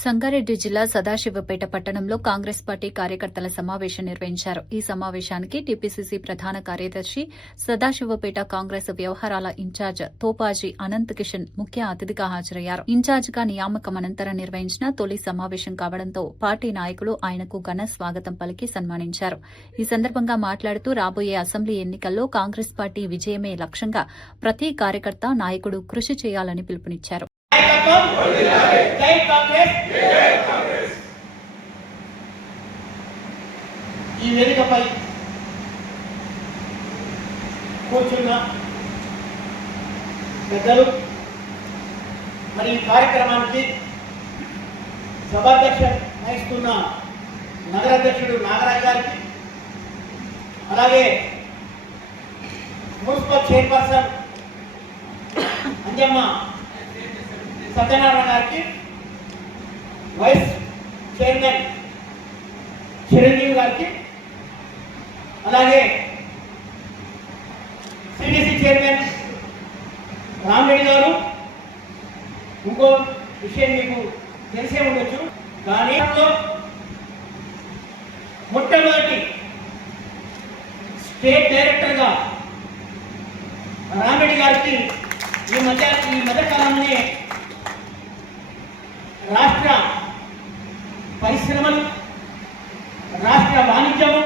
సంగారెడ్డి జిల్లా సదాశివపేట పట్టణంలో కాంగ్రెస్ పార్టీ కార్యకర్తల సమావేశం నిర్వహించారు. ఈ సమావేశానికి టీపీసీసీ ప్రధాన కార్యదర్శి, సదాశివపేట కాంగ్రెస్ వ్యవహారాల ఇన్ఛార్జ్ తోపాజీ అనంత్ కిషన్ ముఖ్య అతిథిగా హాజరయ్యారు. ఇన్ఛార్జిగా నియామకం అనంతరం నిర్వహించిన తొలి సమావేశం కావడంతో పార్టీ నాయకులు ఆయనకు ఘన స్వాగతం పలికి సన్మానించారు. ఈ సందర్భంగా మాట్లాడుతూ రాబోయే అసెంబ్లీ ఎన్నికల్లో కాంగ్రెస్ పార్టీ విజయమే లక్ష్యంగా ప్రతి కార్యకర్త, నాయకుడు కృషి చేయాలని పిలుపునిచ్చారు. ఈ వేదికపై కూర్చున్న పెద్దలు, మరి ఈ కార్యక్రమానికి సభాధ్యక్ష వహిస్తున్న నగరాధ్యక్షుడు నాగరాజు గారికి, అలాగే మున్సిపల్ చైర్పర్సన్ అంజమ్మ సత్యనారాయణ గారికి, వైస్ చైర్మన్ చిరంజీవి గారికి, అలాగే సిడిసి చైర్మన్ రామరెడ్డి గారు. ఇంకో విషయం మీకు తెలిసే ఉండొచ్చు, కానీ మొట్టమొదటి స్టేట్ డైరెక్టర్గా రామరెడ్డి గారికి ఈ మధ్యకాలంలోనే రాష్ట్ర పరిశ్రమలు, రాష్ట్ర వాణిజ్యము,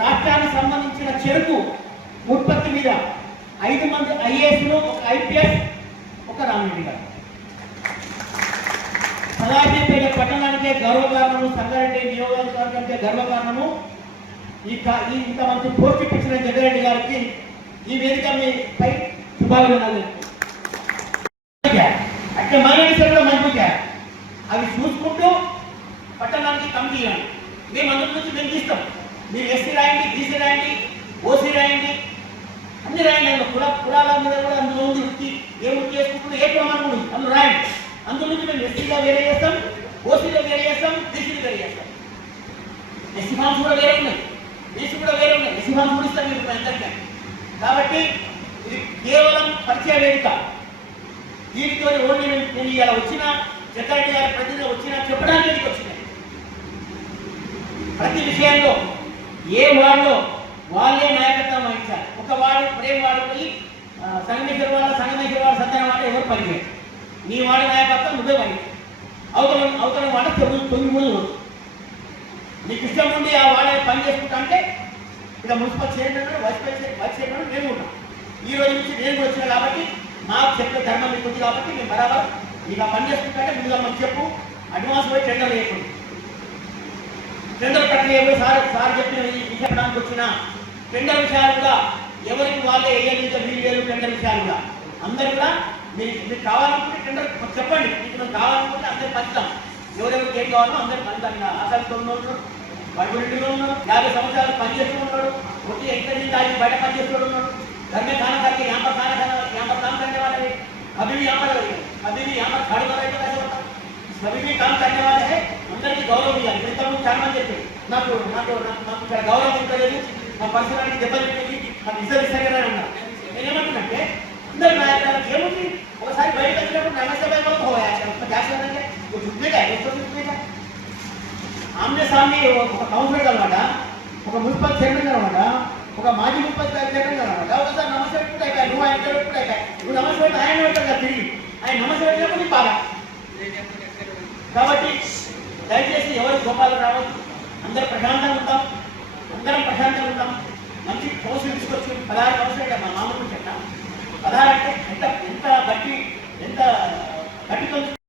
రాష్ట్రానికి సంబంధించిన చెరుకు ఉత్పత్తి మీద 5 మంది ఐఏఎస్లు, ఒక ఐపీఎస్, ఒక రామరెడ్డి గారు. సదాశివపేట పట్టణానికే గర్వకారణము, సంగారెడ్డి నియోజకవర్గానికే గర్వకారణము. ఇంతమంది పోటీ ఇప్పించిన జగ్గారెడ్డి గారికి ఈ వేదిక పై శుభాభినందనలు. అంటే మైనారిటీలో మంచిగా అవి చూసుకుంటూ పట్టణానికి కమిటీ ఇవ్వండి. మేము అందరి నుంచి మేము తీస్తాం. మీరు ఎస్సీ రాయండి, బీసీ రాయండి, ఓసీ రాయండి, అన్ని రాయండి. అందులో కులాల మీద కూడా అందులో ఉంది వృత్తి, ఏ వృత్తి చేసుకుంటుందో ఏ ప్రమాణం ఉంది అందులో రాయండి. అందులో నుంచి మేము ఎస్సీగా వేరే చేస్తాం, ఓసీలో వేరే చేస్తాం, బీసీలో వేరే చేస్తాం. ఎస్సీ ఫామ్స్ కూడా వేరే ఉన్నాయి, బీసీ కూడా వేరే ఉన్నాయి. ఎస్సీ ఫామ్స్ కూడా ఇస్తాం మీరు అందరికీ. కాబట్టి ఇది కేవలం పరిచయ వేదిక. దీనితో ఓన్లీ నేను ఇలా వచ్చిన జగ్గారెడ్డి గారి ప్రతినిధిగా వచ్చినా చెప్పడానికి వచ్చినాయి. ప్రతి విషయంలో ఏ వార్డులో వాళ్ళే నాయకత్వం వహించాలి. ఒక వార్డు ప్రేమ వార్డు పోయి సంగమేశ్వర వాడు సత్యన వాడు ఎవరు పనిచేయాలి. నీ వాడి నాయకత్వం నువ్వే వహించాలి. అవతల వాడ 9 రోజులు నీకు ఇష్టం ఉండి ఆ వాడే పని చేసుకుంటా అంటే ఇక మున్సిపల్ చైర్మన్, వైస్ చైర్మన్ మేము ఉన్నాం. ఈ రోజు నుంచి నేను కూడా వచ్చినా కాబట్టి మాకు చెప్పే ధర్మం మీకు ఉంది కాబట్టి మేము బరాబర్ ఇక పని చేసుకుంటే ముందుగా మనం చెప్పు. అడ్వాన్స్ పోయి టెండర్ వేయకూడదు. టెండర్ ప్రక్రియ సార్ చెప్పిన ఈ చెప్పడానికి వచ్చిన టెండర్ విషయాలు కూడా ఎవరికి వాళ్ళే వేయలేదు, వీళ్ళు టెండర్ విషయాలు కూడా అందరు కూడా మీకు కావాలనుకుంటే టెండర్ చెప్పండి. మీకు మేము కావాలనుకుంటే అందరు పంచుతాం. ఎవరెవరికి ఏం కావాలో అందరు పంచుతాం. ఆశాలతో ఉన్నాడు, బడుగురెడ్డిలో ఉన్నాడు, 50 సంవత్సరాలు పనిచేస్తూ ఉన్నాడు, వచ్చి ఎక్సైజ్ తాగి బయట పనిచేస్తూ ఉన్నాడు. घर में खाना खा के यहाँ पर काम करने वाले हैं. अभी भी यहाँ खड़े हो रहे कैसे होता. सभी भी काम करने वाले हैं. अंदर की गौरव भी है. मिगता చాలా మంది చెప్పారు నాకు ఇక్కడ గౌరవం ఉంటుంది, నా పరిసరానికి దెబ్బతింటుంది, నాకు ఇసరిసరిగానే ఉన్నారు. నేనేమంటున్నానంటే అందరు నాయకులకు ఏముంది, ఒకసారి బయటకు వచ్చినప్పుడు నమస్తే भाई बोल होया क्या करेंगे वो झुकने का है. आमने सामने ఒక కౌన్సిలర్ అన్నమాట, ఒక మున్సిపల్ చైర్మన్ అన్నమాట, ఒక మాజీ మున్సిపల్ చైర్మన్ అన్నమాట. ఒకసారి నమస్తే పెట్టుకుంటే నువ్వు ఆయన పెట్టుకుంటే నువ్వు నమస్తే పెట్టి ఆయన పెట్టారు తిరిగి ఆయన నమస్తే పెట్టినప్పుడు నీకు బాగా. కాబట్టి దయచేసి ఎవరికి గోపాలు రావద్దు. అందరూ ప్రశాంతంగా ఉంటాం, అందరం ప్రశాంతంగా ఉంటాం. మంచి కౌన్సిల్ తీసుకొచ్చి 16 కౌన్సిల్ మా మామూలు చెప్పిన 16